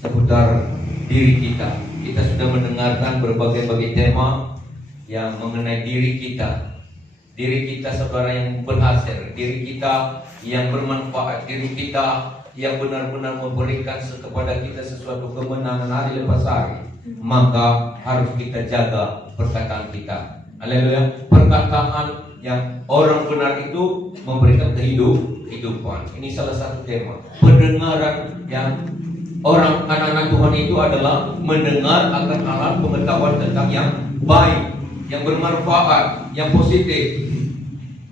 seputar diri kita. Kita sudah mendengarkan berbagai-bagai tema yang mengenai diri kita. Diri kita saudara yang berhasil, diri kita yang bermanfaat, diri kita yang benar-benar memberikan kepada kita sesuatu kemenangan hari lepas hari. Maka harus kita jaga perkataan kita. Haleluya. Perkataan yang orang benar itu memberikan kehidupan. Ini salah satu tema. Pendengaran yang orang anak-anak Tuhan itu adalah mendengar akan hal pengetahuan tentang yang baik, yang bermanfaat, yang positif.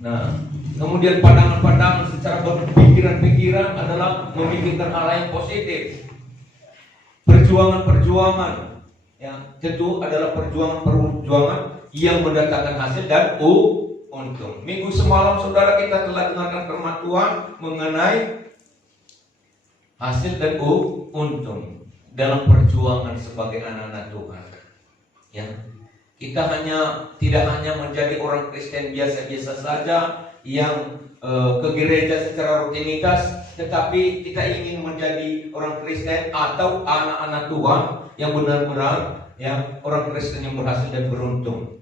Nah, kemudian pandangan-pandangan secara berpikiran-pikiran adalah memikirkan hal yang positif. Perjuangan-perjuangan yang tentu adalah perjuangan yang mendatangkan hasil dan untung. Minggu semalam saudara kita telah dengarkan firman Tuhan mengenai hasil dan untung dalam perjuangan sebagai anak-anak Tuhan. Ya, kita tidak hanya menjadi orang Kristen biasa-biasa saja yang ke gereja secara rutinitas, tetapi kita ingin menjadi orang Kristen atau anak-anak Tuhan yang benar-benar yang orang Kristen yang berhasil dan beruntung.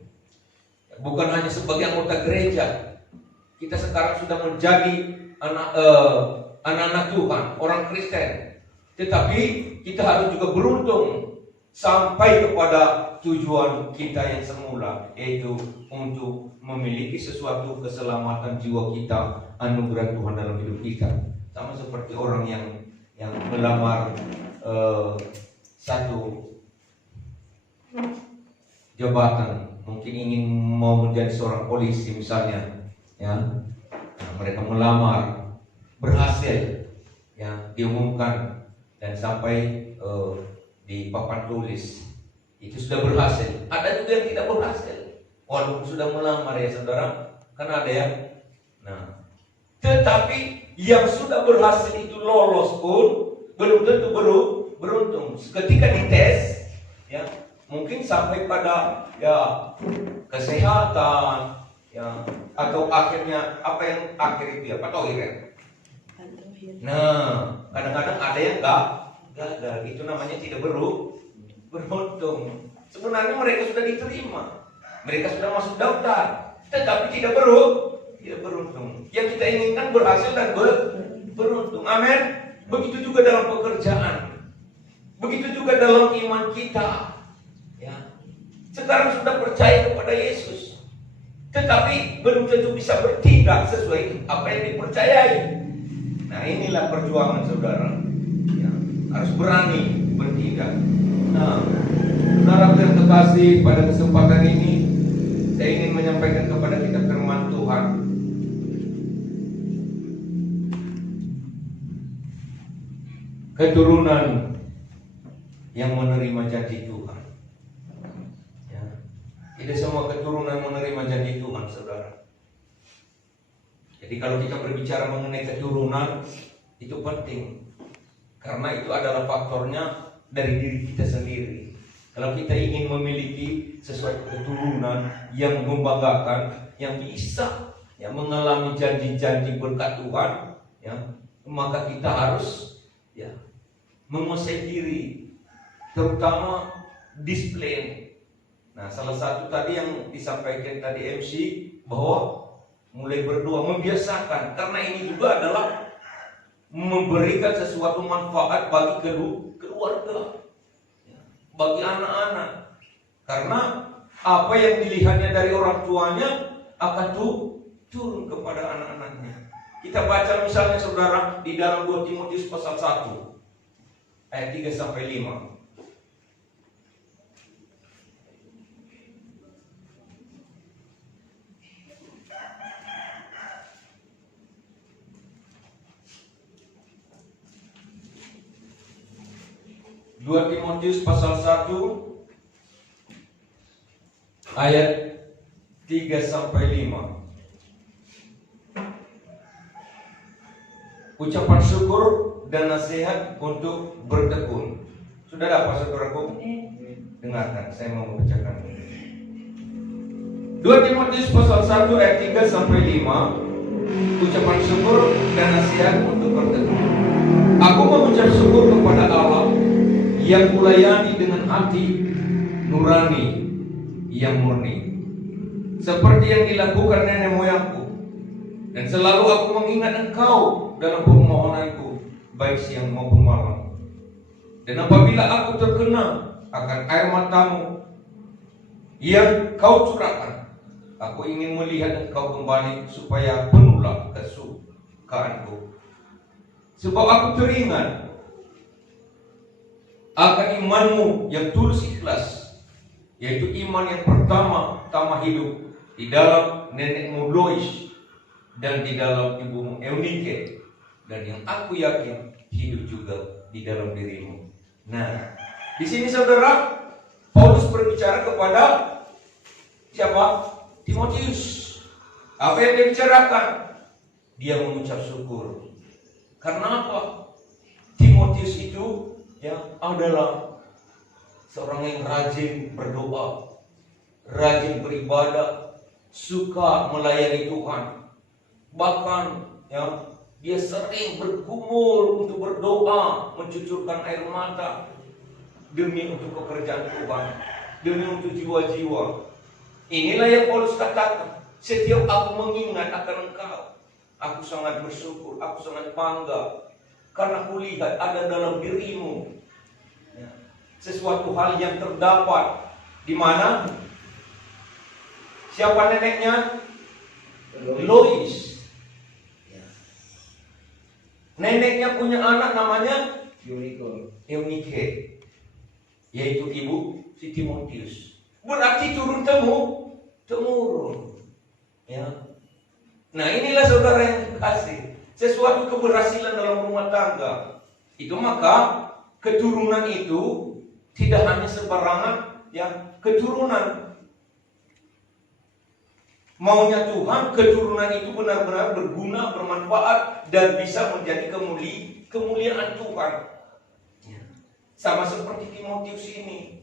Bukan hanya sebagai anggota gereja, kita sekarang sudah menjadi anak-anak Tuhan, orang Kristen. Tetapi kita harus juga beruntung sampai kepada tujuan kita yang semula, yaitu untuk memiliki sesuatu keselamatan jiwa kita, anugerah Tuhan dalam hidup kita. Sama seperti orang yang melamar satu jabatan, mungkin ingin mau menjadi seorang polisi misalnya, ya. Nah, mereka melamar, berhasil, ya, diumumkan dan sampai di papan tulis itu sudah berhasil. Ada juga yang tidak berhasil, walaupun sudah melamar ya saudara, kan ada ya. Nah, tetapi yang sudah berhasil itu lolos pun belum tentu beruntung. Ketika dites, ya, mungkin sampai pada ya kesehatan, ya, atau akhirnya apa yang akhir itu ya patohir ya. Nah, kadang-kadang ada yang gagal, itu namanya tidak beruntung. Sebenarnya mereka sudah diterima, mereka sudah masuk daftar, tetapi tidak beruntung. Yang kita inginkan berhasil dan beruntung. Amin. Begitu juga dalam pekerjaan, begitu juga dalam iman kita. Ya, sekarang sudah percaya kepada Yesus, tetapi belum tentu bisa bertindak sesuai apa yang dipercayai. Nah, inilah perjuangan saudara. Ya, harus berani bertindak. Nah, saudara yang terkasih, pada kesempatan ini saya ingin menyampaikan kepada kita firman Tuhan. Keturunan yang menerima janji Tuhan. Ya, tidak semua keturunan menerima janji Tuhan, saudara. Jadi kalau kita berbicara mengenai keturunan, itu penting, karena itu adalah faktornya dari diri kita sendiri. Kalau kita ingin memiliki sesuatu keturunan yang membanggakan, yang bisa ya mengalami janji-janji berkat Tuhan, ya, maka kita harus ya menguasai diri, terutama disiplin. Nah, salah satu tadi yang disampaikan tadi MC bahwa mulai berdoa, membiasakan, karena ini juga adalah memberikan sesuatu manfaat bagi keluarga, bagi anak-anak. Karena apa yang dilihatnya dari orang tuanya akan turun kepada anak-anaknya. Kita baca misalnya saudara di dalam 2 Timotius pasal 1 ayat 3 sampai 5. 2 Timotius pasal 1 ayat 3 sampai 5. Ucapan syukur dan nasihat untuk bertekun. Sudah dapat saudaraku? Dengarkan, saya mau membacakan. 2 Timotius pasal 1 ayat 3 sampai 5. Ucapan syukur dan nasihat untuk bertekun. Aku mengucap syukur kepada Allah yang kulayani dengan hati nurani yang murni, seperti yang dilakukan nenek moyangku. Dan selalu aku mengingat engkau dalam permohonanku, baik siang maupun malam. Dan apabila aku terkena akan air matamu yang kau curahkan, aku ingin melihat engkau kembali, supaya penuhlah kesukaanku. Sebab aku teringat akan imanmu yang tulus ikhlas, yaitu iman yang pertama hidup di dalam nenekmu Lois dan di dalam ibumu Eunike, dan yang aku yakin hidup juga di dalam dirimu. Nah, di sini saudara, Paulus berbicara kepada siapa? Timotius. Apa yang dia bicarakan? Dia mengucap syukur. Karena apa? Timotius itu adalah seorang yang rajin berdoa, rajin beribadah, suka melayani Tuhan. Bahkan dia sering bergumul untuk berdoa, mencucurkan air mata demi untuk pekerjaan Tuhan, demi untuk jiwa-jiwa. Inilah yang Paulus katakan, setiap aku mengingat akan engkau, aku sangat bersyukur, aku sangat bangga, karena kulihat ada dalam dirimu sesuatu hal yang terdapat. Di mana? Siapa neneknya? Lois. Neneknya punya anak namanya Eunike, yaitu ibu si Timotius. Berarti turun temurun. Nah, inilah saudara yang kasih, sesuatu keberhasilan dalam rumah tangga itu, maka keturunan itu tidak hanya sembarangan keturunan. Maunya Tuhan keturunan itu benar-benar berguna, bermanfaat, dan bisa menjadi kemuliaan Tuhan. Sama seperti Timotius ini.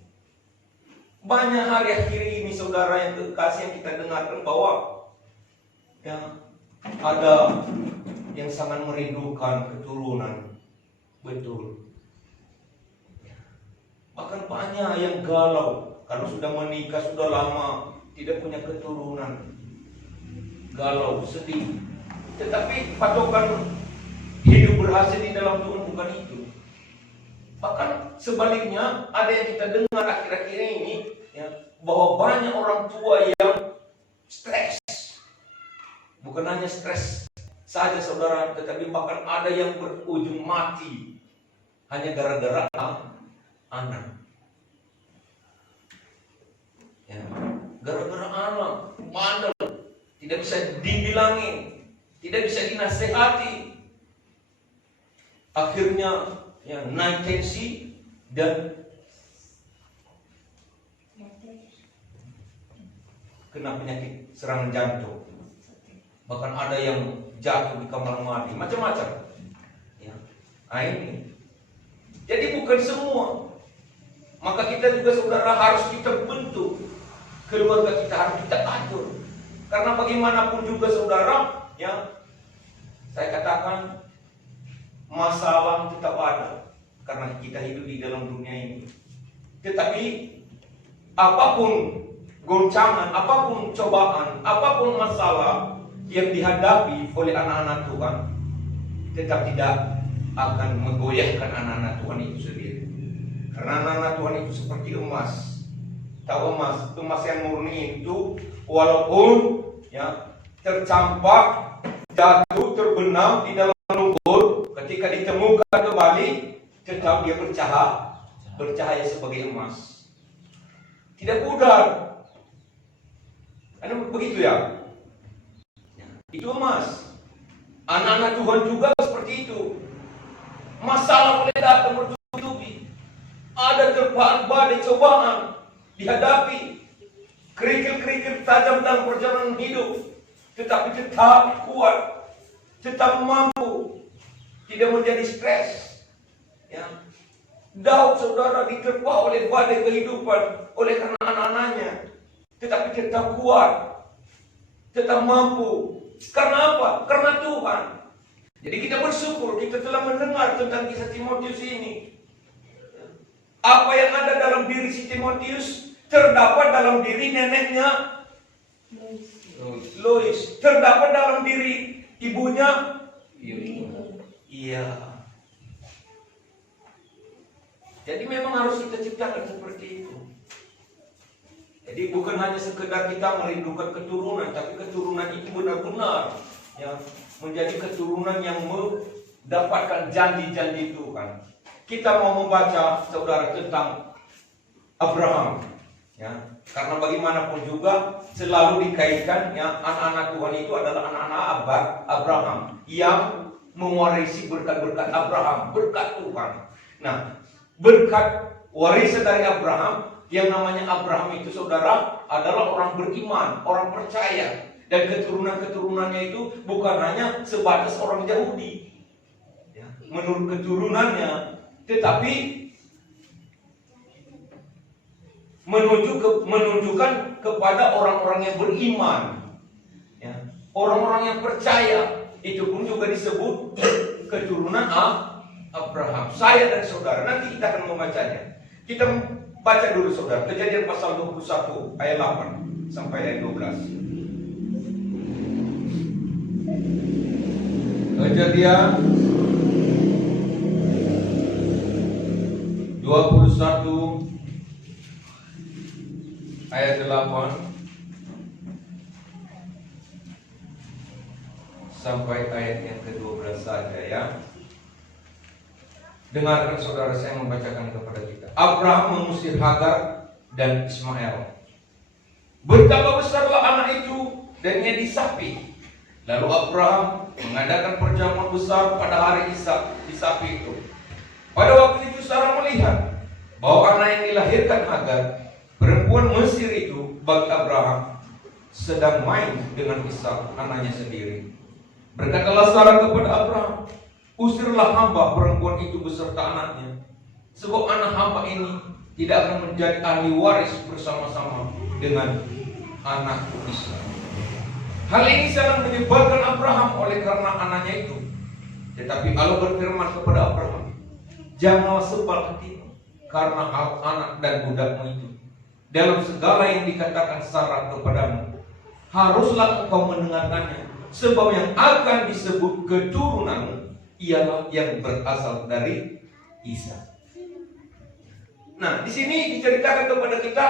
Banyak hari akhir ini saudara yang kekasih yang kita dengarkan bahwa ada yang sangat merindukan keturunan. Betul. Bahkan banyak yang galau karena sudah menikah, sudah lama tidak punya keturunan. Galau, sedih. Tetapi patokan hidup berhasil di dalam Tuhan bukan itu. Bahkan sebaliknya, ada yang kita dengar akhir-akhir ini bahwa banyak orang tua yang stres. Bukan hanya stres saja saudara, tetapi bahkan ada yang berujung mati hanya gara-gara anak. Gara-gara anak bandel, tidak bisa dibilangin, tidak bisa dinasehati. Akhirnya naik tensi dan kena penyakit serangan jantung. Bahkan ada yang jatuh di kamar mandi, macam-macam. Ini. Jadi bukan semua. Maka kita juga saudara harus kita bentuk, keluarga kita harus kita atur. Karena bagaimanapun juga saudara, saya katakan masalah tetap ada karena kita hidup di dalam dunia ini. Tetapi apapun goncangan, apapun cobaan, apapun masalah yang dihadapi oleh anak-anak Tuhan, tetap tidak akan menggoyahkan anak-anak Tuhan itu sendiri. Karena anak-anak Tuhan itu seperti emas. Tahu emas yang murni itu walaupun tercampak, jatuh, terbenam di dalam lumpur, ketika ditemukan kembali tetap dia bercahaya sebagai emas. Tidak pudar. Begitu ya. Itu emas. Anak-anak Tuhan juga seperti itu. Masalah boleh datang bertubi-tubi. Ada terpaan badai cobaan dihadapi. Kerikil-kerikil tajam dalam perjalanan hidup. Tetapi tetap kuat. Tetap mampu. Tidak menjadi stres. Daud saudara diterpa oleh badai kehidupan oleh karena anak-anaknya. Tetapi tetap kuat. Tetap mampu. Karena apa? Karena Tuhan. Jadi kita bersyukur kita telah mendengar tentang kisah Timotius ini. Apa yang ada dalam diri si Timotius terdapat dalam diri neneknya Lois. Terdapat dalam diri ibunya. Iya. Jadi memang harus kita ciptakan seperti itu. Jadi bukan hanya sekedar kita merindukan keturunan, tapi keturunan itu benar-benar ya menjadi keturunan yang mendapatkan janji-janji Tuhan. Kita mau membaca, saudara, tentang Abraham, ya, karena bagaimanapun juga selalu dikaitkan ya anak-anak Tuhan itu adalah anak-anak Abraham yang mewarisi berkat-berkat Abraham, berkat Tuhan. Nah, berkat warisan dari Abraham, yang namanya Abraham itu, saudara, adalah orang beriman, orang percaya, dan keturunan-keturunannya itu bukan hanya sebatas orang Yahudi, ya, menurut keturunannya, tetapi menunjukkan kepada orang-orang yang beriman, ya, orang-orang yang percaya. Itu pun juga disebut keturunan Abraham. Saya dan saudara, nanti kita akan membacanya. Kita baca dulu, saudara, Kejadian pasal 21 ayat 8 sampai ayat 12. Kejadian 21 ayat 8 sampai ayat yang ke-12 saja, ya. Dengarkan, saudara, saya membacakan kepada kita. Abraham mengusir Hagar dan Ismail. Betapa besarlah anak itu dan ia disapi. Lalu Abraham mengadakan perjamuan besar pada hari Ishak disapi itu. Pada waktu itu Sarah melihat bahwa anak yang dilahirkan Hagar, perempuan Mesir itu, bagi Abraham, sedang main dengan Ishak, anaknya sendiri. Berkatalah Sarah kepada Abraham, usirlah hamba perempuan itu beserta anaknya, sebab anak hamba ini tidak akan menjadi ahli waris bersama-sama dengan anak Ishak. Hal ini sangat menyebalkan Abraham oleh karena anaknya itu. Tetapi Allah berfirman kepada Abraham, janganlah sebal hatimu karena hal anak dan budakmu itu. Dalam segala yang dikatakan Sarah kepadamu, haruslah engkau mendengarkannya, sebab yang akan disebut keturunanmu ialah yang berasal dari Ishak. Nah, di sini diceritakan kepada kita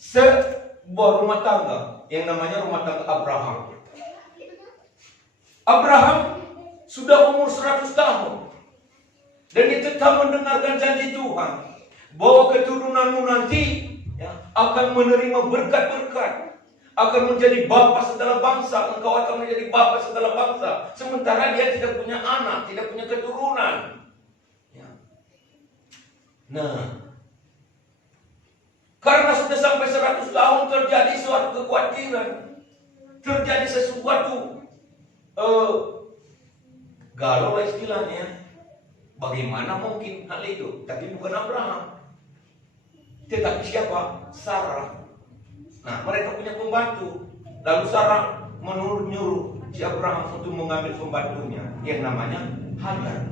sebuah rumah tangga yang namanya rumah tangga Abraham. Abraham sudah umur 100 tahun dan dia tetap mendengarkan janji Tuhan bahwa keturunanmu nanti ya, akan menerima berkat-berkat, akan menjadi bapa segala bangsa, engkau akan menjadi bapa segala bangsa. Sementara dia tidak punya anak, tidak punya keturunan. Ya. Nah, karena sudah sampai 100 tahun terjadi suatu kekhawatiran, terjadi sesuatu galau lah istilahnya. Bagaimana mungkin hal itu? Tapi bukan Abraham, tetapi siapa? Sarah. Nah, mereka punya pembantu. Lalu Sarah menyuruh si Abraham untuk mengambil pembantunya yang namanya Hagar.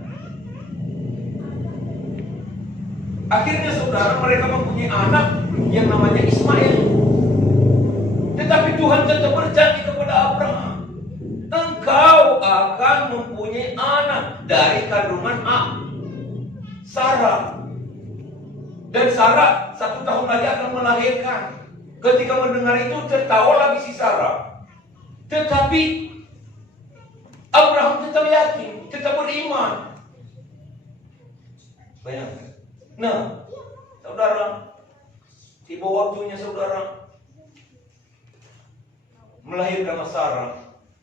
Akhirnya, saudara, mereka mempunyai anak yang namanya Ismail. Tetapi Tuhan tetap berjanji kepada Abraham, engkau akan mempunyai anak dari kandungan Sarah. Dan Sarah 1 tahun lagi akan melahirkan. Ketika mendengar itu tertawa lagi si Sarah. Tetapi Abraham tetap yakin, tetap beriman. Bayangkan. Nah, saudara, tiba waktunya saudara melahirkanlah Sarah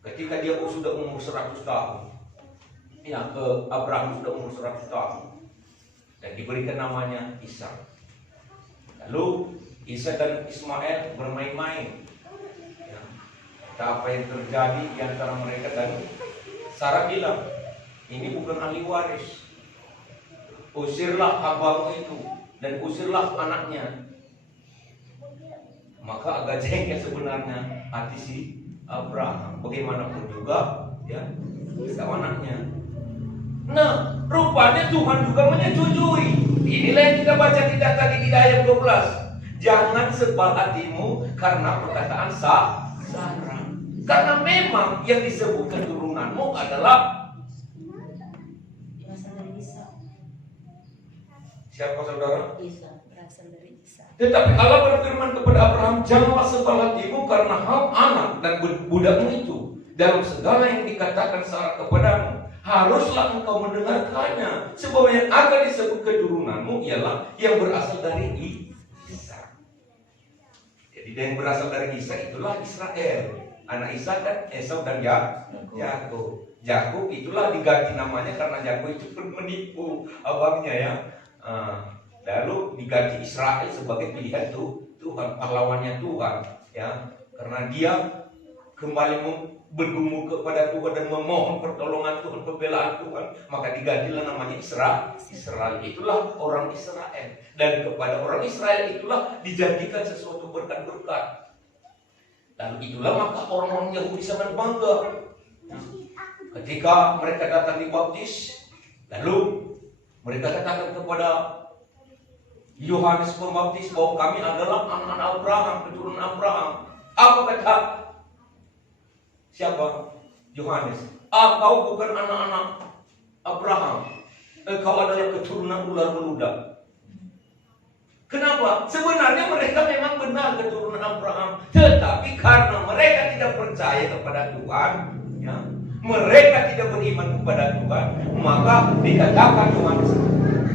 ketika dia sudah umur 100 tahun. Ya, Abraham sudah umur 100 tahun. Dan diberikan namanya Ishak. Lalu Ishak dan Ismail bermain-main. Ya. Apa yang terjadi di antara mereka, dan Sarah bilang, ini bukan ahli waris. Usirlah hambamu itu dan usirlah anaknya. Maka agak jengkel sebenarnya hati si Abraham. Bagaimanapun juga, ya, itu anaknya. Nah, rupanya Tuhan juga menyetujui. Inilah yang kita baca tidak tadi di ayat 12. Jangan sebal hatimu karena perkataan Sarah. Karena memang yang disebut keturunanmu adalah berasal dari Isa. siapa saudara? Isa, berasal dari Isa. Tetapi Allah berfirman kepada Abraham, janganlah sebal hatimu karena hal anak dan budakmu itu. Dalam segala yang dikatakan Sarah kepadamu, haruslah engkau mendengarkannya. Sebab yang akan disebut keturunanmu ialah yang berasal dari Isa. Jadi yang berasal dari Isa itulah Israel. Anak Isa kan Esau dan Yakub. Yakub itulah diganti namanya karena Yakub itu menipu abangnya ya. Lalu diganti Israel sebagai pilihan Tuhan, pahlawannya Tuhan ya. Karena dia kembali bergumul kepada Tuhan dan memohon pertolongan Tuhan, pembelaan Tuhan, maka digantilah namanya Israel. Itulah orang Israel. Dan kepada orang Israel itulah dijanjikan sesuatu berkat-berkat. Lalu itulah maka orang-orang Yahudi sangat bangga ketika mereka datang dibaptis. Lalu mereka katakan kepada Yohanes Pembaptis bahwa kami adalah anak-anak Abraham, keturunan Abraham. Apa kata siapa? Yohanes. Kau bukan anak-anak Abraham. Kau adalah keturunan ular beludak. Kenapa? Sebenarnya mereka memang benar keturunan Abraham, tetapi karena mereka tidak percaya kepada Tuhan, ya, mereka tidak beriman kepada Tuhan, maka dikatakan Yohanes,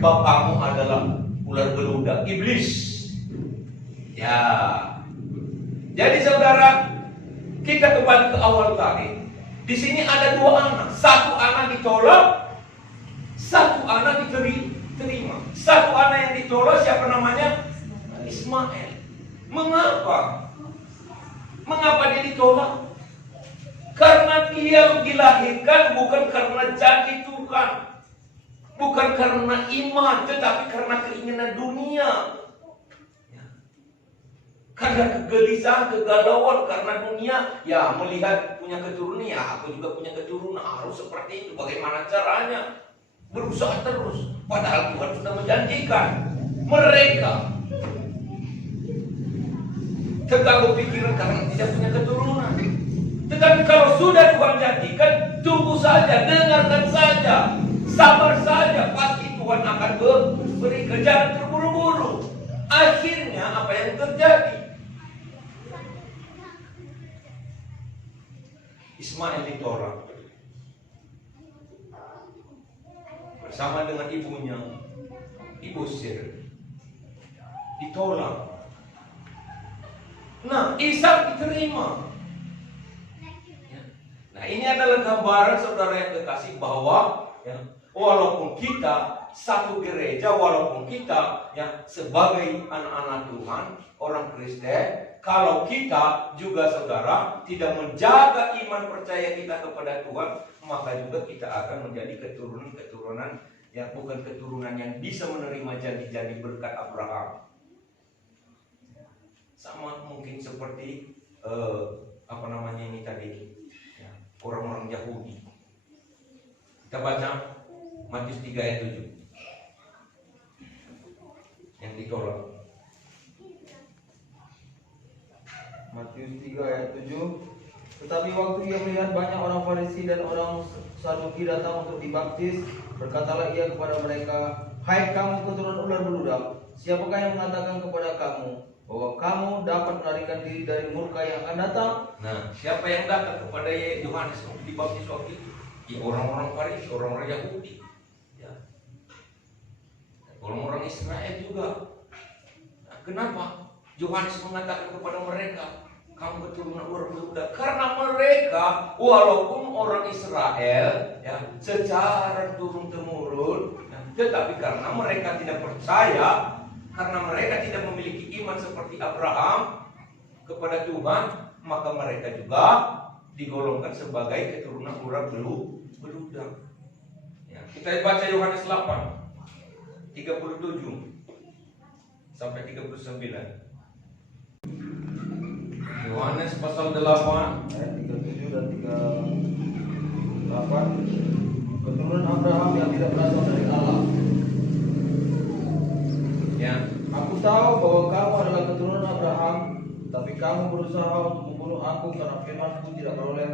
bapamu adalah ular beludak, iblis. Ya. Jadi saudara, kita kembali ke awal tadi. Di sini ada dua anak, satu anak ditolak, satu anak diterima. Satu anak yang ditolak siapa namanya? Ismail. Mengapa? Mengapa dia ditolak? Karena dia dilahirkan bukan karena janji Tuhan, bukan karena iman, tetapi karena keinginan dunia. Karena kegelisahan, kegalauan karena dunia. Ya melihat punya keturunan, ya aku juga punya keturunan, harus seperti itu. Bagaimana caranya? Berusaha terus. Padahal Tuhan sudah menjanjikan. Mereka terganggu pikiran karena tidak punya keturunan. Tetapi kalau sudah Tuhan janjikan, tunggu saja, dengarkan saja, sabar saja, pasti Tuhan akan berikan. Jangan terburu-buru. Akhirnya apa yang terjadi? Ismail ditolak bersama dengan ibunya, diusir, ditolak. Nah, Ishak diterima. Nah, ini adalah gambaran saudara yang kekasih bahwa ya, walaupun kita satu gereja, walaupun kita ya sebagai anak-anak Tuhan, orang Kristen, kalau kita juga saudara tidak menjaga iman percaya kita kepada Tuhan, maka juga kita akan menjadi keturunan-keturunan yang bukan keturunan yang bisa menerima janji-janji berkat Abraham. Sama mungkin seperti apa namanya ini tadi ya, orang-orang Yahudi. Kita baca Matius 3 ayat 7 yang ditolak. Matius 3 ayat 7. Tetapi waktu ia melihat banyak orang Farisi dan orang Saduki datang untuk dibaptis, berkatalah ia kepada mereka, hai kamu keturunan ular beludak, siapakah yang mengatakan kepada kamu bahwa kamu dapat melarikan diri dari murka yang akan datang? Nah, siapa yang datang kepada Yohanes untuk dibaptis waktu itu? Ya, orang-orang Farisi, orang-orang Yahudi, ya. Orang-orang Israel juga. Nah, kenapa Yohanes mengatakan kepada mereka, kamu keturunan ular beludak? Karena mereka walaupun orang Israel ya secara turun temurun, ya, tetapi karena mereka tidak percaya, karena mereka tidak memiliki iman seperti Abraham kepada Tuhan, maka mereka juga digolongkan sebagai keturunan ular beludak. Ya, kita baca Yohanes 8 37 sampai 39. Yohanes pasal 8 ayat 37 dan 38. Keturunan Abraham yang tidak berasal dari Allah. Ya. Aku tahu bahwa kamu adalah keturunan Abraham, tapi kamu berusaha untuk membunuh aku karena firman-Ku tidak beroleh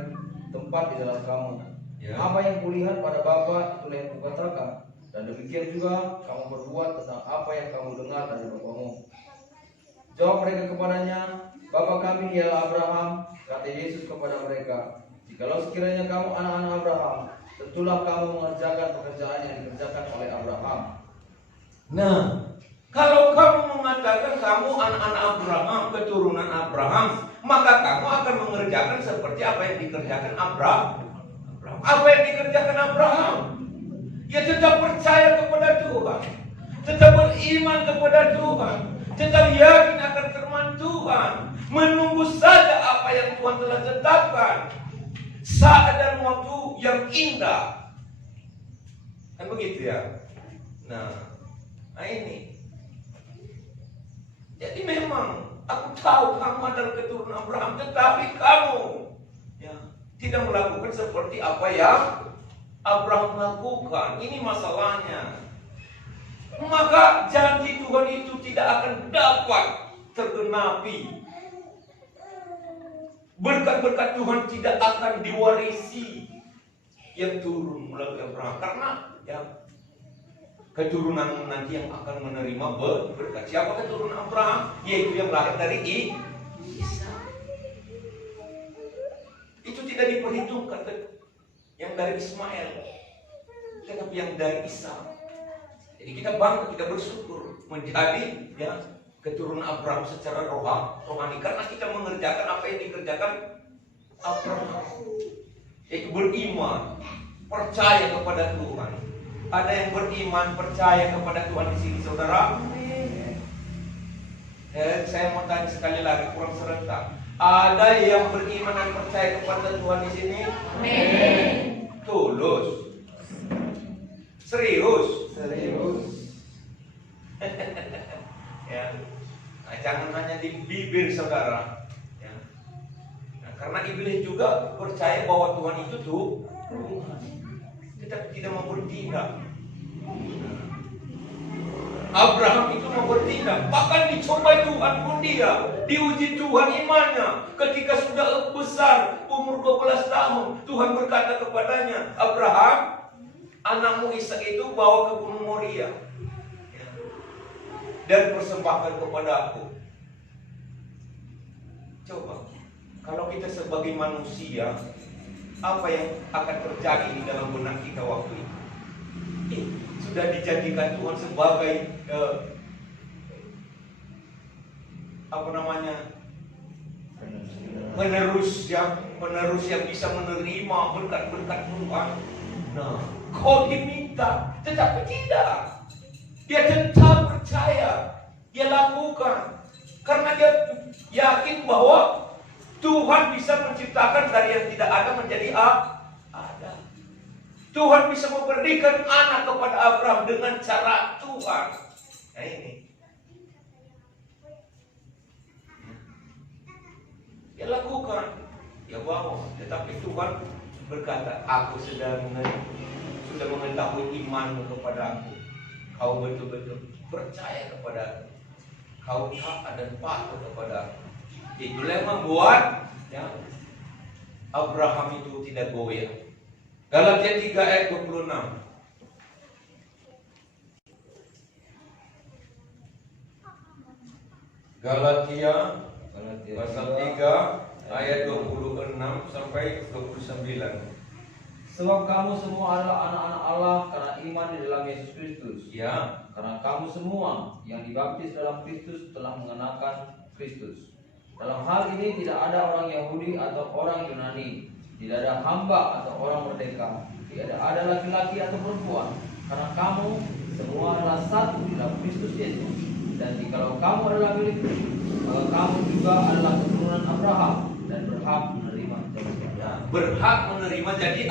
tempat di dalam kamu. Ya. Apa yang kulihat pada Bapa, itulah yang kukatakan. Dan demikian juga kamu berbuat tentang apa yang kamu dengar dari bapamu. Jawab mereka kepadanya, Bapa kami ialah Abraham. Kata Yesus kepada mereka, jikalau sekiranya kamu anak-anak Abraham, tentulah kamu mengerjakan pekerjaan yang dikerjakan oleh Abraham. Nah, kalau kamu mengatakan kamu anak-anak Abraham, keturunan Abraham, maka kamu akan mengerjakan seperti apa yang dikerjakan Abraham. Apa yang dikerjakan Abraham? Ya tetap percaya kepada Tuhan, tetap beriman kepada Tuhan, tetap yakin akan firman Tuhan, menunggu saja apa yang Tuhan telah tetapkan, saat dan waktu yang indah. Kan begitu ya? Nah ini. Jadi memang aku tahu kamu adalah keturunan Abraham, tetapi kamu ya tidak melakukan seperti apa yang Abraham lakukan. Ini masalahnya. Maka janji Tuhan itu tidak akan dapat tergenapi. Berkat-berkat Tuhan tidak akan diwarisi yang turun melalui Abraham, karena ya keturunan nanti yang akan menerima berkat. Siapa keturunan Abraham? Yaitu yang lahir dari Isa. Itu tidak diperhitungkan yang dari Ismail, tetapi yang dari Isa. Jadi kita bangga, kita bersyukur menjadi ya keturunan Abraham secara rohani, karena kita mengerjakan apa yang dikerjakan Abraham, yaitu beriman, percaya kepada Tuhan. Ada yang beriman, percaya kepada Tuhan di sini, saudara? Saya mau tanya sekali lagi, kurang serentak. Ada yang beriman dan percaya kepada Tuhan di sini? Amin. Tulus, serius. Ya, nah, jangan hanya di bibir, saudara. Ya. Nah, karena iblis juga percaya bahwa Tuhan itu tuh Tuhan, tetapi tidak mau bertindak. Abraham itu mau bertindak, bahkan dicoba Tuhan pun dia, diuji Tuhan imannya. Ketika sudah besar, umur 12 tahun, Tuhan berkata kepadanya, Abraham, anakmu Ishak itu bawa ke Gunung Moria dan persembahkan kepada aku. Coba, kalau kita sebagai manusia, apa yang akan terjadi di dalam benak kita waktu itu? Sudah dijadikan Tuhan sebagai penerus yang bisa menerima berkat-berkat Tuhan. Nah, kau diminta, tetapi tidak. Dia tetap percaya, dia lakukan, karena dia yakin bahwa Tuhan bisa menciptakan dari yang tidak ada menjadi ada. Tuhan bisa memberikan anak kepada Abraham dengan cara Tuhan. Nah ini. Dia lakukan, dia bawa. Tetapi Tuhan berkata, aku sudah mengetahui imanmu kepada aku. Kau betul-betul percaya kepada aku. Kau taat dan patuh kepada aku. Itulah yang membuat ya, Abraham itu tidak goyah. Galatia 3 ayat 26. Galatia pasal 3 ayat 26 sampai 29. Sebab kamu semua adalah anak-anak Allah karena iman di dalam Yesus Kristus. Ya, Karena kamu semua yang dibaptis dalam Kristus telah mengenakan Kristus. Dalam hal ini tidak ada orang Yahudi atau orang Yunani, tidak ada hamba atau orang merdeka, tidak ada laki-laki atau perempuan, karena kamu semua adalah satu di dalam Kristus Yesus. Dan jikalau kamu adalah milik Kristus, maka kamu juga adalah keturunan Abraham dan berhak menerima janji. berhak menerima jadi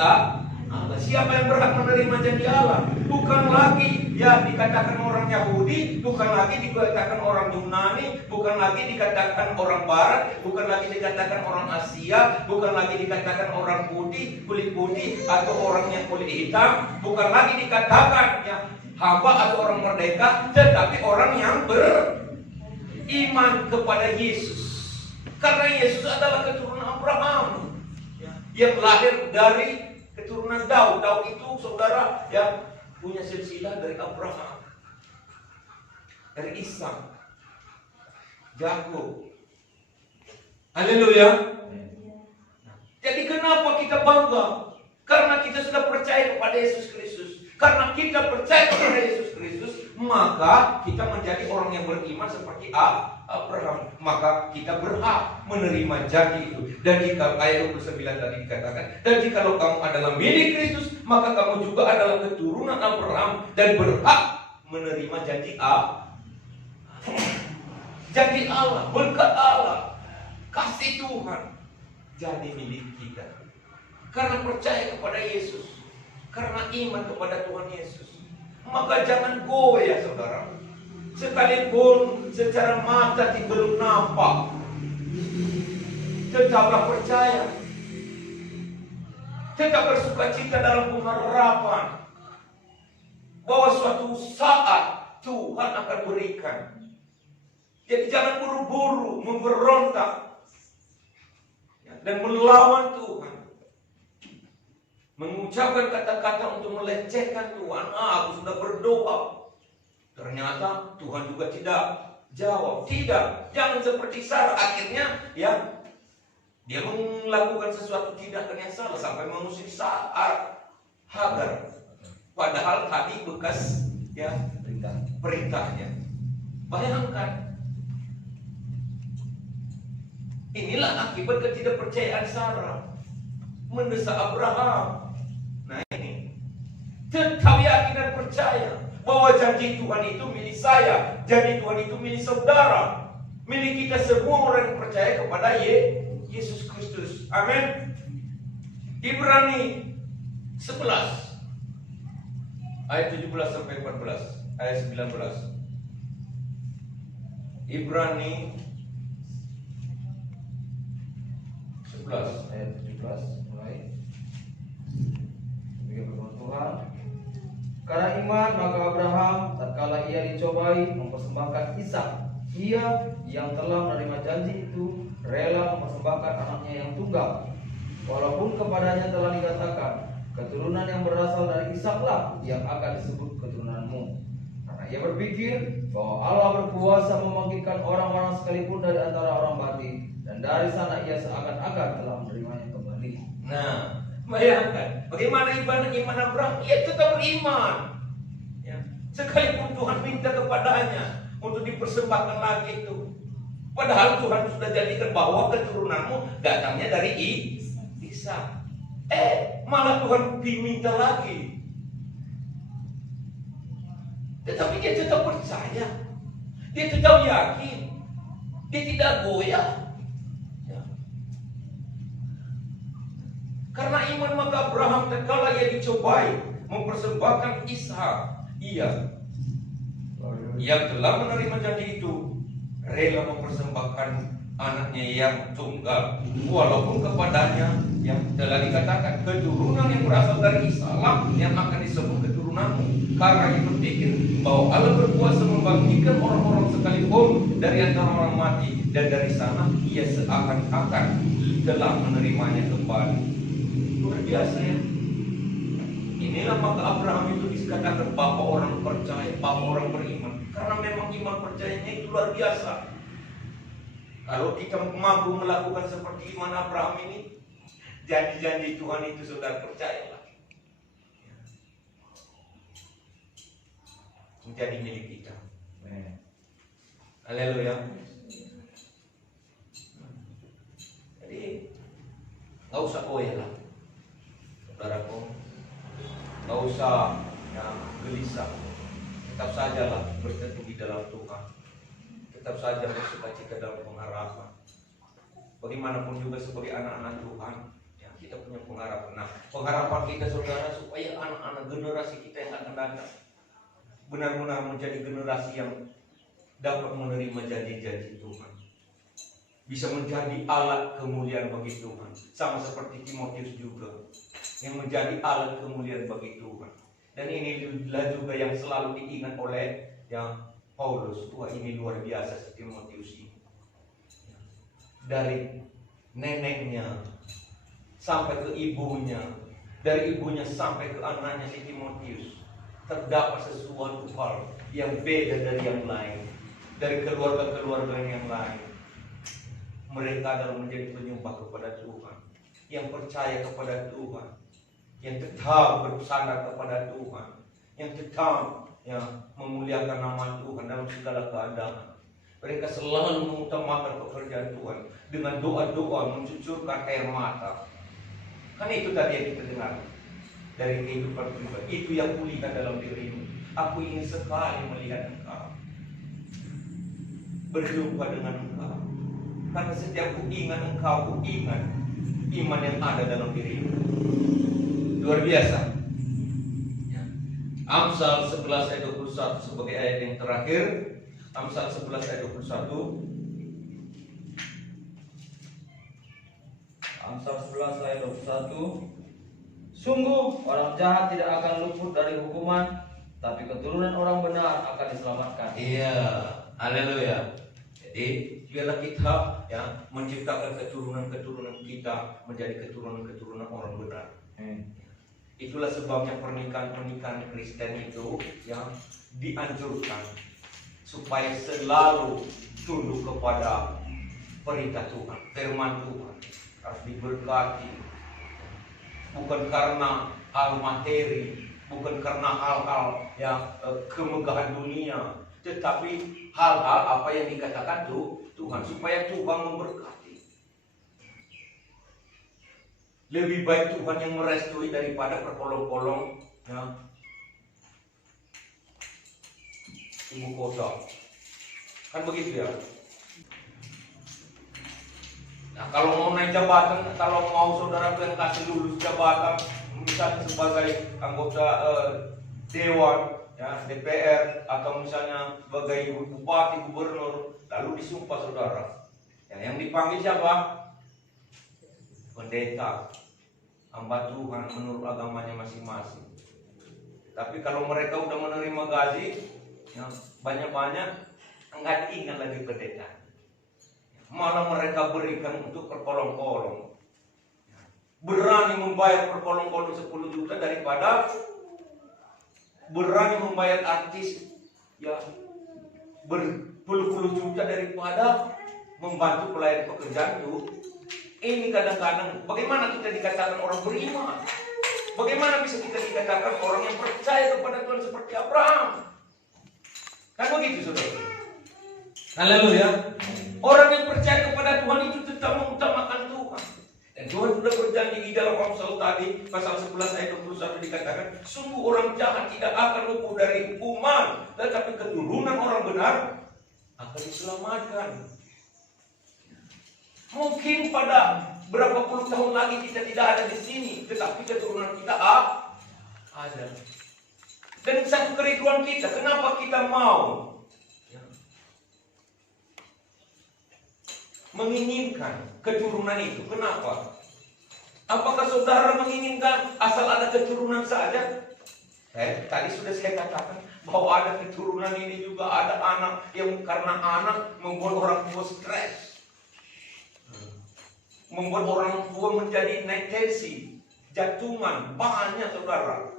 Allah. Siapa yang berhak menerima janji Allah? Bukan lagi ya dikatakan orang Yahudi, bukan lagi dikatakan orang Yunani, bukan lagi dikatakan orang Barat, bukan lagi dikatakan orang Asia, bukan lagi dikatakan orang putih, kulit putih, atau orang yang kulit hitam, bukan lagi dikatakan ya hamba atau orang merdeka, tetapi orang yang beriman kepada Yesus. Karena Yesus adalah keturunan Abraham, ya, yang lahir dari keturunan Daud. Daud itu saudara yang punya silsilah dari Abraham, dari Ishak, Yakub. Haleluya. Jadi kenapa kita bangga? Karena kita sudah percaya kepada Yesus Kristus. Karena kita percaya kepada Yesus Kristus, maka kita menjadi orang yang beriman seperti Abraham. Maka kita berhak menerima janji itu. Dan jika ayat 29 tadi dikatakan, dan jikalau kamu adalah milik Kristus, maka kamu juga adalah keturunan Abraham dan berhak menerima janji janji Allah, berkat Allah, kasih Tuhan jadi milik kita. Karena percaya kepada Yesus, karena iman kepada Tuhan Yesus, maka jangan goyah saudara. Sekalipun secara mata belum nampak, tetaplah percaya, tetap bersukacita dalam pengharapan bahwa suatu saat Tuhan akan berikan. Jadi jangan buru-buru memberontak dan melawan Tuhan, mengucapkan kata-kata untuk melecehkan Tuhan. Aku sudah berdoa, ternyata Tuhan juga tidak jawab. Tidak, jangan seperti Sarah. Akhirnya ya dia melakukan sesuatu tindakan yang salah sampai mengusir Hagar. Padahal tadi bekas ya perintahnya. Bayangkan, inilah akibat ketidakpercayaan Sarah mendesak Abraham. Nah ini, tetap yakin dan percaya bahwa janji Tuhan itu milik saya, janji Tuhan itu milik saudara, milik kita semua orang yang percaya kepada Yesus Kristus. Amin. Ibrani 11 ayat 17 sampai 14, ayat 19. Ibrani 11 ayat 17 mulai. Demikian firman Tuhan. Karena iman maka Abraham tatkala ia dicobai mempersembahkan Ishak, ia yang telah menerima janji itu rela mempersembahkan anaknya yang tunggal, walaupun kepadanya telah dikatakan, keturunan yang berasal dari Ishaklah yang akan disebut keturunanmu. Karena ia berpikir bahwa Allah berkuasa membangkitkan orang-orang sekalipun dari antara orang mati, dan dari sana ia seakan-akan telah menerimanya kembali. Nah, bayangkan bagaimana iman Abraham. Ia tetap beriman ya. Sekalipun Tuhan minta kepadanya untuk dipersembahkan lagi itu, padahal Tuhan sudah jadikan bahwa keturunanmu datangnya dari Ishak. Malah Tuhan diminta lagi. Tetapi dia tetap percaya, dia tetap yakin, dia tidak goyah. Karena iman maka Abraham tatkala ia dicobai mempersembahkan Ishak, ia yang telah menerima janji itu rela mempersembahkan anaknya yang tunggal, walaupun kepadanya yang telah dikatakan keturunan yang berasal dari Ishak yang akan disebut keturunanmu. Karena ia berpikir bahwa Allah berkuasa membangkitkan orang-orang sekalipun dari antara orang mati, dan dari sana ia seakan-akan telah menerimanya kembali. Luar biasa ya. Inilah maka Abraham itu dikatakan bapa orang percaya, bapa orang beriman. Karena memang iman percayanya itu luar biasa. Kalau kita mampu melakukan seperti iman Abraham ini, janji-janji Tuhan itu saudara percayalah menjadi milik kita. Haleluya. Jadi nggak usah goyah lah, saudaraku. Nggak usah gelisah. Tetap sajalah berteduh di dalam Tuhan. Tetap saja bersukacita dalam pengharapan. Bagaimanapun juga sebagai anak-anak Tuhan, ya, kita punya pengharapan. Nah, pengharapan kita saudara supaya anak-anak generasi kita yang akan datang benar-benar menjadi generasi yang dapat menerima janji-janji Tuhan, bisa menjadi alat kemuliaan bagi Tuhan, sama seperti Timotius juga yang menjadi alat kemuliaan bagi Tuhan. Dan inilah juga yang selalu diingat oleh yang Paulus. Wah, ini luar biasa si Timotius ini. Dari neneknya sampai ke ibunya, dari ibunya sampai ke anaknya si Timotius, terdapat sesuatu hal yang beda dari yang lain, dari keluarga-keluarga yang lain. Mereka adalah menjadi penyembah kepada Tuhan, yang percaya kepada Tuhan, yang tetap bersandar kepada Tuhan, yang tetap memuliakan nama Tuhan dalam segala keadaan. Mereka selalu mengutamakan pekerjaan Tuhan dengan doa-doa, mencucurkan air mata. Kan itu tadi yang kita dengar dari kehidupan pribadi. Itu yang kulihat dalam dirimu. Aku ingin sekali melihat engkau, berjumpa dengan engkau. Karena setiap ku ingat engkau, ku ingat iman yang ada dalam dirimu. Luar biasa. Amsal 11 ayat 21 sebagai ayat yang terakhir. Amsal 11 ayat 21. Amsal 11 ayat 21. Sungguh orang jahat tidak akan luput dari hukuman, tapi keturunan orang benar akan diselamatkan. Iya, haleluya. Jadi biarlah kita menciptakan keturunan-keturunan kita menjadi keturunan-keturunan orang benar. Itulah sebabnya pernikahan-pernikahan Kristen itu yang dianjurkan supaya selalu tunduk kepada perintah Tuhan, firman Tuhan, harus diberkati, bukan karena hal materi, bukan karena hal-hal yang kemegahan dunia, tetapi hal-hal apa yang dikatakan Tuhan, supaya Tuhan memberkati. Lebih baik Tuhan yang merestui daripada perkolong-kolong ibu kota. Kan begitu ya. Nah, kalau mau naik jabatan, kalau mau saudara yang kasih lulus jabatan, misalnya sebagai anggota dewan, DPR, atau misalnya sebagai bupati, gubernur, lalu disumpah saudara. Yang dipanggil siapa? Pendeta, hamba Tuhan menurut agamanya masing-masing. Tapi kalau mereka udah menerima gaji banyak-banyak, enggak diingat lagi pendeta. Malah mereka berikan untuk perkolong-kolong. Berani membayar perkolong-kolong 10 juta daripada berani membayar artis berpuluh-puluh juta daripada membantu pelayan pekerjaan itu. Ini kadang-kadang bagaimana kita dikatakan orang beriman? Bagaimana bisa kita dikatakan orang yang percaya kepada Tuhan seperti Abraham? Kan begitu saudara. Haleluya. Orang yang percaya kepada Tuhan itu tetap mengutamakan Tuhan. Dan Tuhan sudah berjanji di dalam Amsal tadi pasal 11 ayat 21 dikatakan, sungguh orang jahat tidak akan luput dari hukuman, tetapi keturunan orang benar akan diselamatkan. Mungkin pada berapa puluh tahun lagi kita tidak ada di sini, tetapi keturunan kita ada. Dan satu kerinduan kita, kenapa kita mau menginginkan keturunan itu? Kenapa? Apakah saudara menginginkan asal ada keturunan saja? Tadi sudah saya katakan bahwa ada keturunan ini juga ada anak yang karena anak membuat orang tua stres. Membuat orang tua menjadi naik tensi, jantungan, banyak saudara.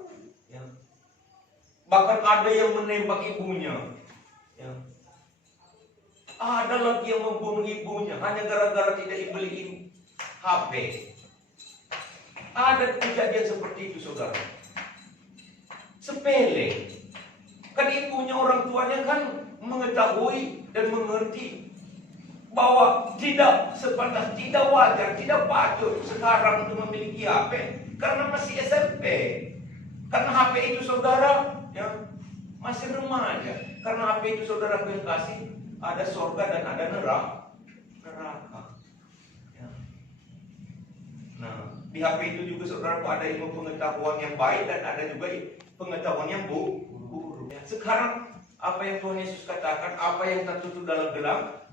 Bahkan ada yang menembak ibunya. Ada lagi yang membunuh ibunya hanya gara-gara tidak dibeliin HP. Ada kejadian seperti itu saudara. Sepele. Kan ibunya, orang tuanya kan mengetahui dan mengerti bahwa tidak sepantas, tidak wajar, tidak patut sekarang untuk memiliki HP karena masih SMP. Karena HP itu saudara masih remaja. Karena HP itu saudara yang kasih ada surga dan ada neraka. Nah, Di HP itu juga saudara ada ilmu pengetahuan yang baik dan ada juga pengetahuan yang buruk. Sekarang apa yang Tuhan Yesus katakan, apa yang tertutup dalam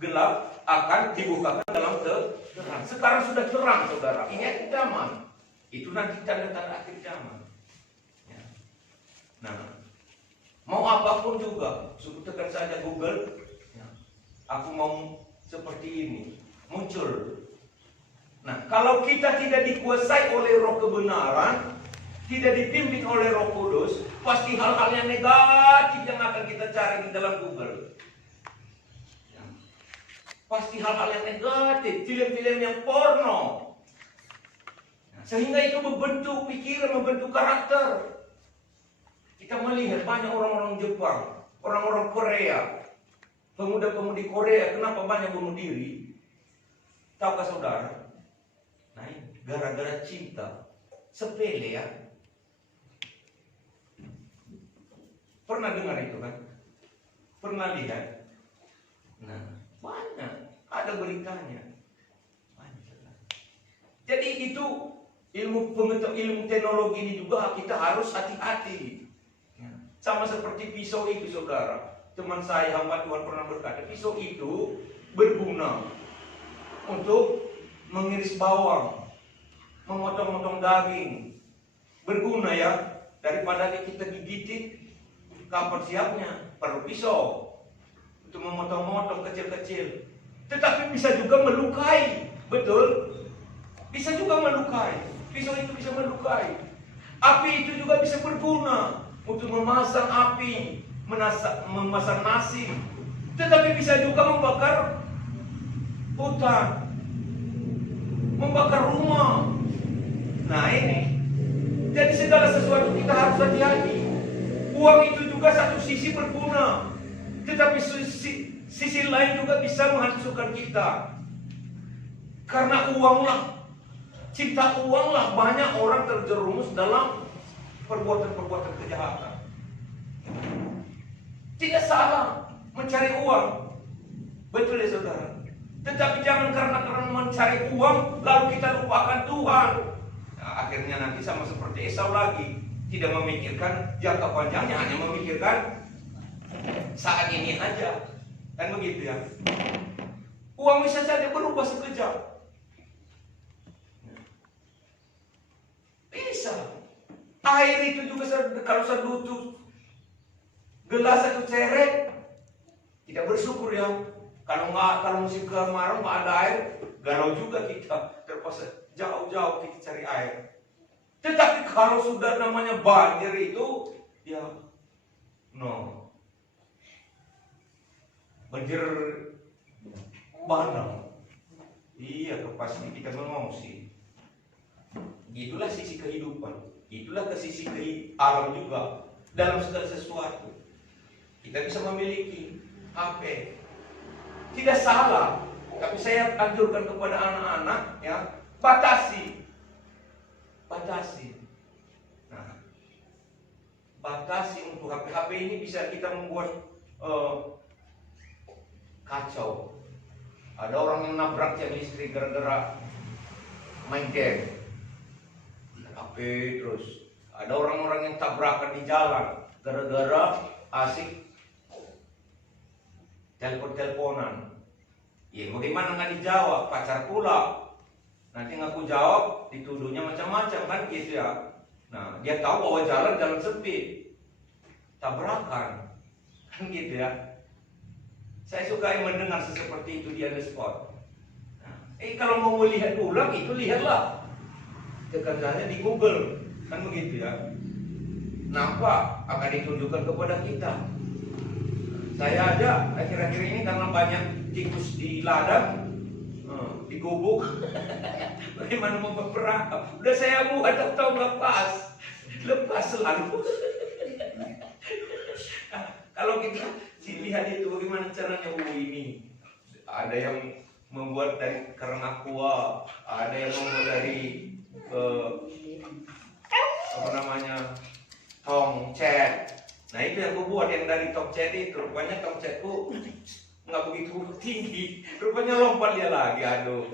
gelap akan dibukakan dalam terang. Sekarang sudah terang saudara. Ini akhir zaman. Itu nanti tanda-tanda akhir zaman. Ya. Nah, mau apapun juga, suruh tekan saja Google. Ya. Aku mau seperti ini, muncul. Nah, kalau kita tidak dikuasai oleh roh kebenaran, tidak dipimpin oleh Roh Kudus, pasti hal-hal yang negatif yang akan kita cari di dalam Google. Ya. Pasti hal-hal yang negatif, film-film yang porno. Nah, sehingga itu membentuk pikiran, membentuk karakter. Kita melihat banyak orang-orang Jepang, orang-orang Korea, pemuda-pemudi Korea, kenapa banyak bunuh diri? Tahukah saudara? Nah, gara-gara cinta. Sepele ya. Pernah dengar itu kan? Pernah lihat? Nah, banyak. Ada beritanya. Banyak. Jadi itu ilmu teknologi ini juga kita harus hati-hati. Ya. Sama seperti pisau itu saudara. Teman saya hamba Tuhan pernah berkata, pisau itu berguna untuk mengiris bawang, memotong-motong daging. Berguna ya. Daripada kita gigitin, kapan siapnya? Perlu pisau untuk memotong-motong kecil-kecil. Tetapi bisa juga melukai. Betul? Bisa juga melukai. Pisau itu bisa melukai. Api itu juga bisa berguna untuk memasak api, memasak nasi. Tetapi bisa juga membakar hutan, membakar rumah. Nah ini. Jadi segala sesuatu kita harus hati-hati. Uang itu juga satu sisi berguna, tetapi sisi lain juga bisa menghancurkan kita. Karena uanglah, cinta uanglah banyak orang terjerumus dalam perbuatan-perbuatan kejahatan. Tidak salah mencari uang, betul ya saudara. Tetapi jangan karena mencari uang lalu kita lupakan Tuhan. Nah, akhirnya nanti sama seperti Esau lagi, tidak memikirkan jangka panjangnya, hanya memikirkan saat ini aja. Kan begitu ya. Uang bisa saja berubah sekejap. Bisa. Air itu juga kalau sedutuk gelas atau ceret, tidak bersyukur ya. Kalau musim kemarau nggak ada air, galau juga kita, terpaksa jauh-jauh kita cari air. Tetapi kalau sudah namanya banjir itu, ya no, banjir bandang. Iya, pasti kita mengungsi. Itulah sisi kehidupan. Itulah ke sisi alam juga. Dalam segala sesuatu kita bisa memiliki HP. Tidak salah, tapi saya anjurkan kepada anak-anak ya, batasi. Nah, batasi untuk HP ini bisa kita membuat kacau. Ada orang yang nabrak tiang listrik gara-gara main game, HP terus. Ada orang-orang yang tabrakan di jalan gara-gara asik telepon-teleponan. Ya bagaimana nggak dijawab? Pacar pula. Nanti ngaku jawab, dituduhnya macam-macam kan gitu ya. Nah, dia tahu bahwa jalan sempit. Tabrakan. Kan gitu ya. Saya suka mendengar seperti itu di on the spot. Nah, kalau mau melihat ulang itu lihatlah. Tekan saja di Google. Kan begitu ya. Nampak akan ditunjukkan kepada kita. Saya aja akhir-akhir ini karena banyak tikus di ladang, di gubuk, bagaimana mau berperang? Udah saya buat tahu lepas selalu. Kalau kita lihat itu bagaimana caranya ini, ada yang membuat dari kerang aqua, ada yang membuat dari tongcat. Nah itu yang gue buat yang dari tongcat itu, rupanya tongcatku nggak begitu tinggi, rupanya lompat dia lagi, aduh,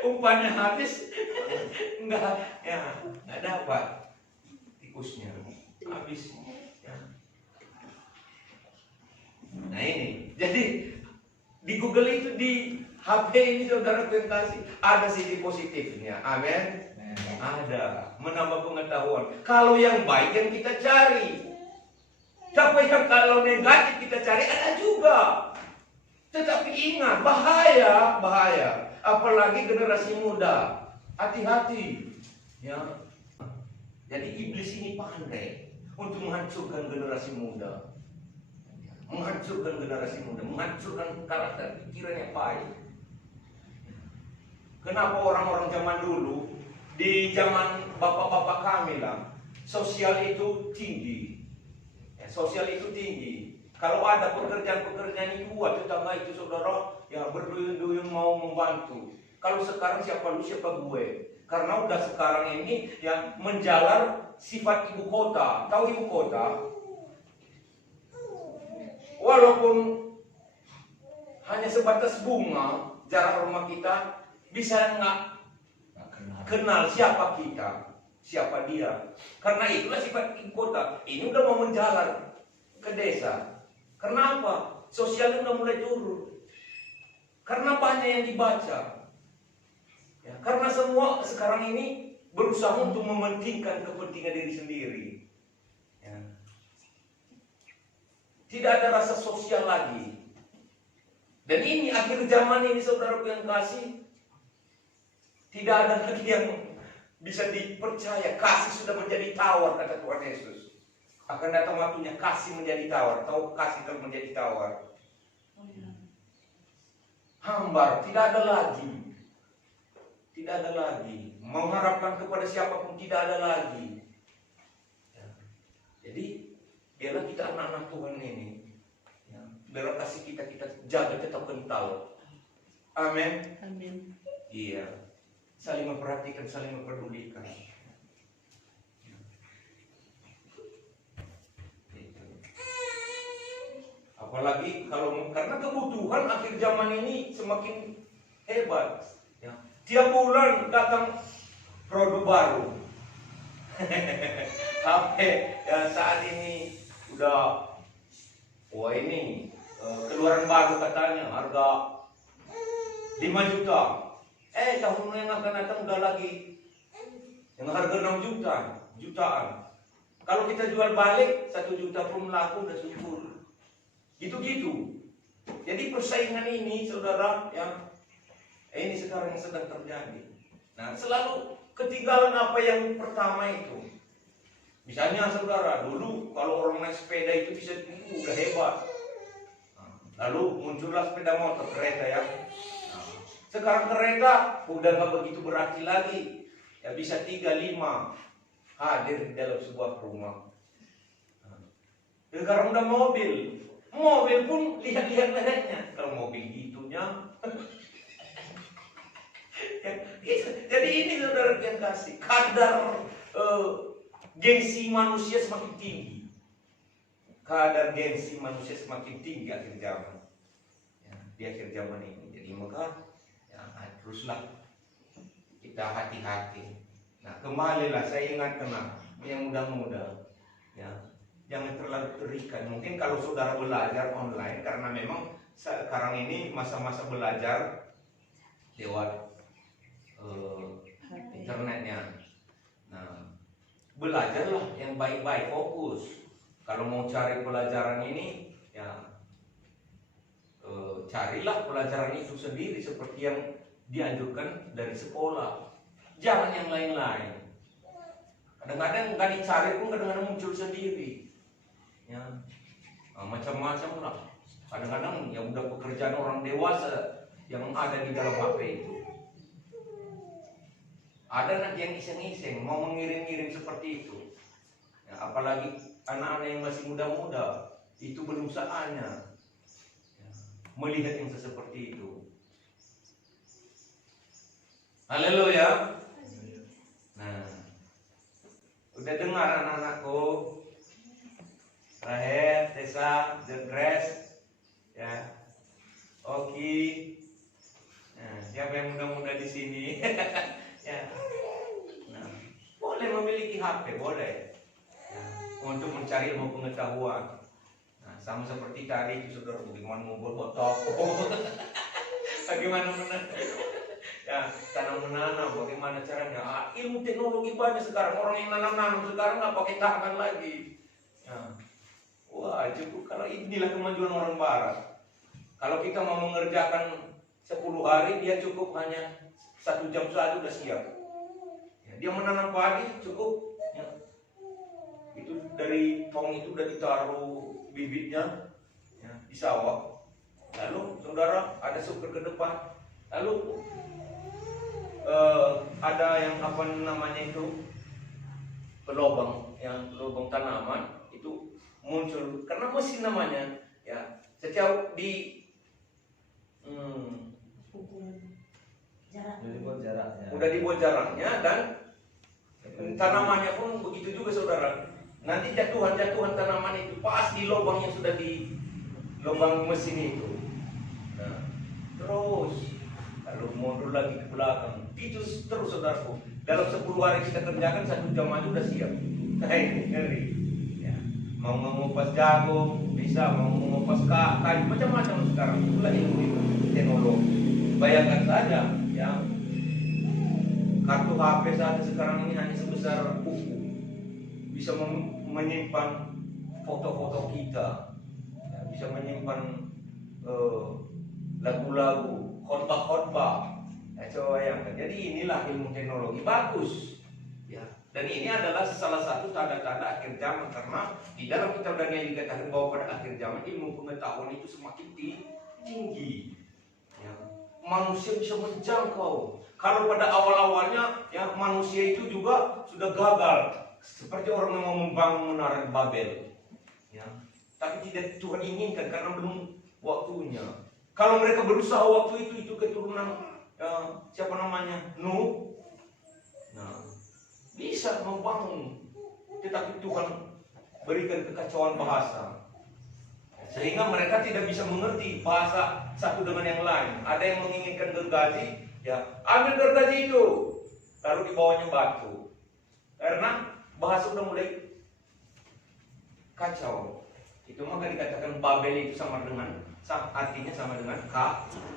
umpannya habis, nggak dapat tikusnya, habis. Ya. Nah ini, jadi di Google itu di HP ini saudara kasih ada sisi positifnya, amin. Ada, menambah pengetahuan. Kalau yang baik yang kita cari, tapi yang kalau negatif kita cari ada juga. Tetapi ingat, bahaya, apalagi generasi muda, hati-hati. Ya, jadi iblis ini pandai untuk menghancurkan generasi muda, menghancurkan karakter pikiran yang baik. Kenapa orang-orang zaman dulu, di zaman bapak-bapak kami lah, sosial itu tinggi. Sosial itu tinggi. Kalau ada pekerjaan-pekerjaan itu buat tetangga itu saudara, ya berduyun-duyun mau membantu. Kalau sekarang siapa lu siapa gue? Karena udah sekarang ini yang menjalar sifat ibu kota. Tahu ibu kota? Walaupun hanya sebatas bunga jarak rumah kita, bisa nggak kenal siapa kita, siapa dia. Karena itulah sifat ibu kota. Ini udah mau menjalar ke desa. Karena apa? Sosialnya udah mulai turun. Karena banyak yang dibaca. Ya, karena semua sekarang ini berusaha untuk mementingkan kepentingan diri sendiri. Ya. Tidak ada rasa sosial lagi. Dan ini akhir zaman ini saudaraku yang kasih, tidak ada lagi yang bisa dipercaya. Kasih sudah menjadi tawar, kata Tuhan Yesus. Akan datang waktunya kasih menjadi tawar. Tahu kasih kalau menjadi tawar? Hambar, tidak ada lagi. Tidak ada lagi. Mengharapkan kepada siapapun tidak ada lagi. Ya. Jadi, biarlah kita anak-anak Tuhan ini. Ya. Biarlah kasih kita jaga tetap kental. Amin. Amin. Iya. Saling memperhatikan, saling memperdulikan. Apalagi kalau karena kebutuhan akhir zaman ini semakin hebat. Ya. Tiap bulan datang produk baru. HP ya saat ini udah, wah ini keluaran baru katanya harga 5 juta. Tahun yang akan datang udah lagi yang harga 6 jutaan. Kalau kita jual balik 1 juta pun laku udah syukur. Gitu-gitu. Jadi persaingan ini saudara yang ini sekarang yang sedang terjadi. Nah, selalu ketinggalan apa yang pertama itu. Misalnya saudara, dulu kalau orang naik sepeda itu bisa udah hebat. Lalu muncullah sepeda motor, kereta ya. Sekarang kereta udah nggak begitu berarti lagi. Ya bisa 3-5 hadir di dalam sebuah rumah. Sekarang udah mobil. Mobil pun lihat-lihat mereknya. Kalau mobil gitunya. Jadi ini saudara yang kasih kadar gengsi manusia semakin tinggi. Kadar gengsi manusia semakin tinggi akhir zaman. Ya, di akhir zaman ini. Jadi maka ya, teruslah kita hati-hati. Nah kembalilah saya ingatkan yang muda-muda. Ya. Jangan terlalu terikat. Mungkin kalau saudara belajar online, karena memang sekarang ini masa-masa belajar lewat internetnya. Nah, belajarlah yang baik-baik, fokus. Kalau mau cari pelajaran ini, ya carilah pelajaran itu sendiri seperti yang dianjurkan dari sekolah. Jangan yang lain-lain. Kadang-kadang nggak dicari pun kadang-kadang muncul sendiri. Ya, macam-macam lah. Kadang-kadang yang udah pekerjaan orang dewasa yang ada di dalam HP itu. Ada anak yang iseng-iseng mau mengirim-ngirim seperti itu. Ya, apalagi anak-anak yang masih muda-muda, itu belum saatnya ya, melihat yang seperti itu. Haleluya. Nah, udah dengar anak-anakku? Rahel, Tessa, Jendres, ya, Oki. Nah, siapa yang muda-muda di sini? Ya. memiliki HP boleh ya, untuk mencari ilmu pengetahuan. Nah, sama seperti tadi itu saudara, bagaimana membuat toko, bagaimana ya tanam menanam, bagaimana caranya. Ilmu teknologi banyak sekarang, orang yang nanam sekarang nggak pakai tangan lagi. Ya. Wah, cukup. Kalau inilah kemajuan orang Barat. Kalau kita mau mengerjakan 10 hari, dia cukup hanya 1 jam saja udah siap. Ya, dia menanam padi cukup. Ya. Itu dari tong itu udah ditaruh bibitnya ya, di sawah. Lalu saudara ada super ke depan. Lalu ada yang apa namanya itu pelobang, yang lubang tanaman itu muncul karena mesin namanya ya. Sejauh di Jarak. Udah dibuat jaraknya. dan tanamannya pun begitu juga saudara. Nanti jatuhan tanaman itu pas di lubang yang sudah di lubang mesin itu. Nah, terus lalu mundur lagi ke belakang. Itu terus saudaraku. Dalam 10 hari kita kerjakan 1 jam aja udah siap. Nah ini ngeri. Ya. Mau mengupas jagung bisa, mau mengupas kayu macam-macam sekarang. Itulah ilmu itu teknologi. Bayangkan saja ya. Kartu HP saja sekarang ini hanya sebesar buku. Bisa menyimpan foto-foto kita. Ya, bisa menyimpan lagu-lagu, khotbah-khotbah. Ya, coba bayangkan. Jadi inilah ilmu teknologi bagus. Ya. Dan ini adalah salah satu tanda-tanda akhir zaman karena di dalam kitab Daniel dikatakan bahwa pada akhir zaman ilmu pengetahuan itu semakin tinggi. Ya. Manusia bisa menjangkau. Kalau pada awal-awalnya ya manusia itu juga sudah gagal seperti orang yang mau membangun menara Babel. Ya. Tapi tidak Tuhan inginkan karena belum waktunya. Kalau mereka berusaha waktu itu keturunan siapa namanya Nuh, nah bisa membangun, tetapi Tuhan berikan kekacauan bahasa sehingga mereka tidak bisa mengerti bahasa satu dengan yang lain. Ada yang menginginkan gergaji, ya ambil gergaji itu, lalu dibawanya batu, karena bahasa sudah mulai kacau. Itu maka dikatakan Babel itu artinya sama dengan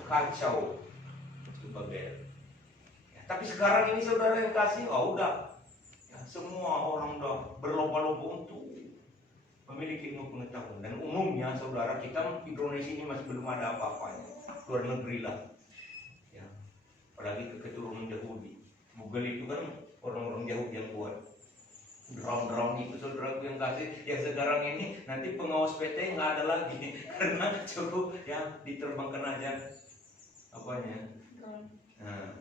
kacau. Itu Babel. Ya, tapi sekarang ini saudara yang kasih, udah ya, semua orang udah berlomba-lomba untuk memiliki ilmu pengetahuan. Dan umumnya saudara kita Indonesia ini masih belum ada apa-apanya. Luar negeri lah. Ya, apalagi keturunan Yahudi. Google itu kan orang-orang Yahudi yang buat. Drone itu saudara yang kasih, yang sekarang ini nanti pengawas PT nggak ada lagi karena cukup ya diterbangkan aja apanya. Nah,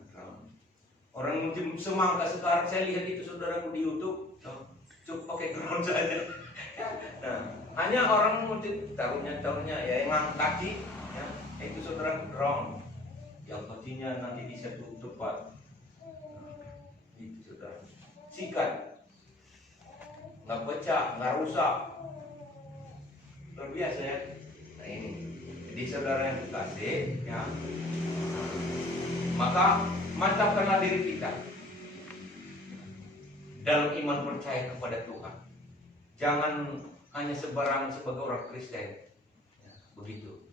orang semangka sekarang saya lihat itu saudaraku di YouTube, cukup pakai drone saja. Nah, hanya orang mungkin taruhnya ya yang angkat kaki, ya itu saudara drone yang pastinya nanti di satu tempat. Itu saudara. Sikat. Nggak pecah, nggak rusak, luar biasa ya. Nah ini, jadi saudara yang dikasih, ya, maka mantapkanlah diri kita dalam iman percaya kepada Tuhan. Jangan hanya sebarangan sebagai orang Kristen, ya, begitu.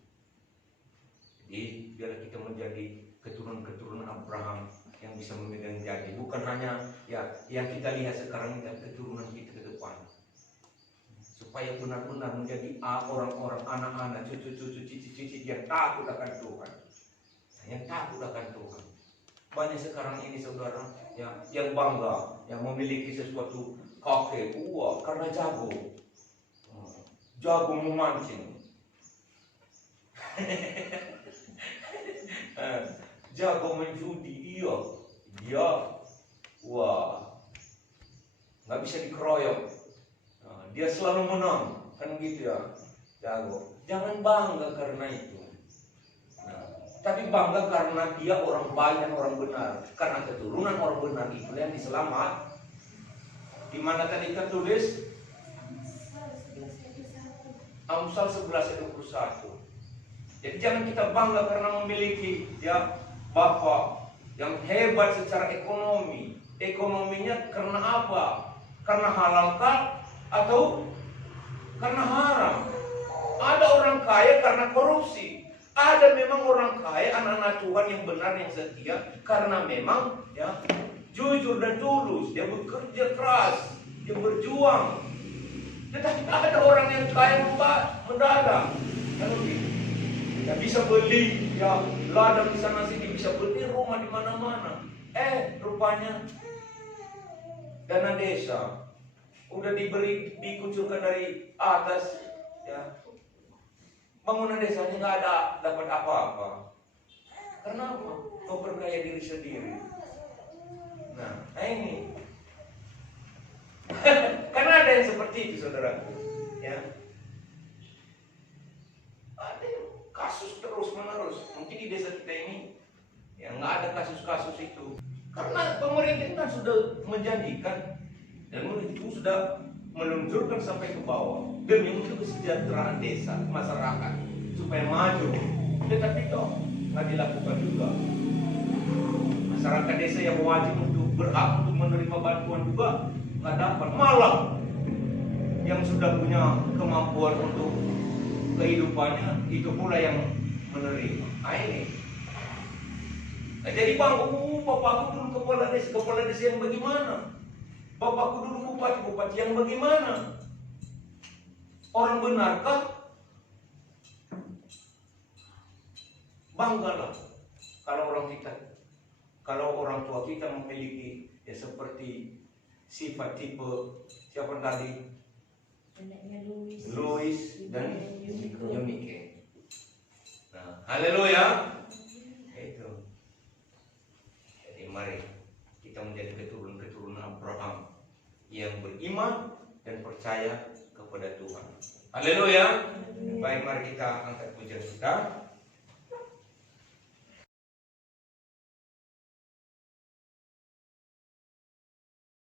Jadi biar kita menjadi keturunan Abraham yang bisa memegang janji, bukan hanya ya yang kita lihat sekarang ini, tapi keturunan kita ke depan, supaya benar-benar menjadi orang-orang, anak-anak, cucu-cucu, cici-cici yang takut akan Tuhan, yang takut akan Tuhan. Banyak sekarang ini saudara yang bangga, yang memiliki sesuatu kakek, karena jago memancing. Jago menjudi, dia nggak bisa dikeroyok, dia selalu menang, kan gitu ya, jago. Jangan bangga karena itu, tapi bangga karena dia orang baik dan orang benar, karena keturunan orang benar itu yang diselamat. Di mana tadi tertulis? Amsal 11:21. Jadi jangan kita bangga karena memiliki ya bapak yang hebat secara ekonomi, ekonominya karena apa? Karena halalkah atau karena haram? Ada orang kaya karena korupsi. Ada memang orang kaya, anak-anak Tuhan yang benar, yang setia, karena memang ya jujur dan tulus. Dia bekerja keras, dia berjuang. Tetapi ada orang yang kaya mendadak, kan begitu. Ya bisa beli ya ladang di sana sini, bisa beli rumah di mana-mana. Rupanya dana desa udah dikucurkan dari atas, ya. Bangunan desanya nggak ada dapat apa-apa. Kenapa? Memperkaya diri sendiri. Nah ini karena ada yang seperti itu, saudaraku. Ya, ada yang kasus terus menerus. Mungkin di desa kita ini ya nggak ada kasus-kasus itu. Karena pemerintah kan sudah menjanjikan dan itu sudah meluncurkan sampai ke bawah demi untuk kesejahteraan desa, masyarakat supaya maju. Tetapi toh nggak dilakukan juga. Masyarakat desa yang wajib untuk berhak untuk menerima bantuan juga nggak dapat. Malah yang sudah punya kemampuan untuk kehidupannya itu pula yang menerima. Nah ini. Nah, jadi bapakku dulu kepala desa yang bagaimana? Bapakku dulu bupati yang bagaimana? Orang benarkah? Banggalah kalau orang tua kita memiliki ya seperti sifat tipe siapa tadi? Neneknya Louis dan Yumiko. Yumike. Nah, haleluya. Itu. Jadi mari kita menjadi keturunan Abraham yang beriman dan percaya kepada Tuhan. Haleluya. Baik, mari kita angkat pujian kita.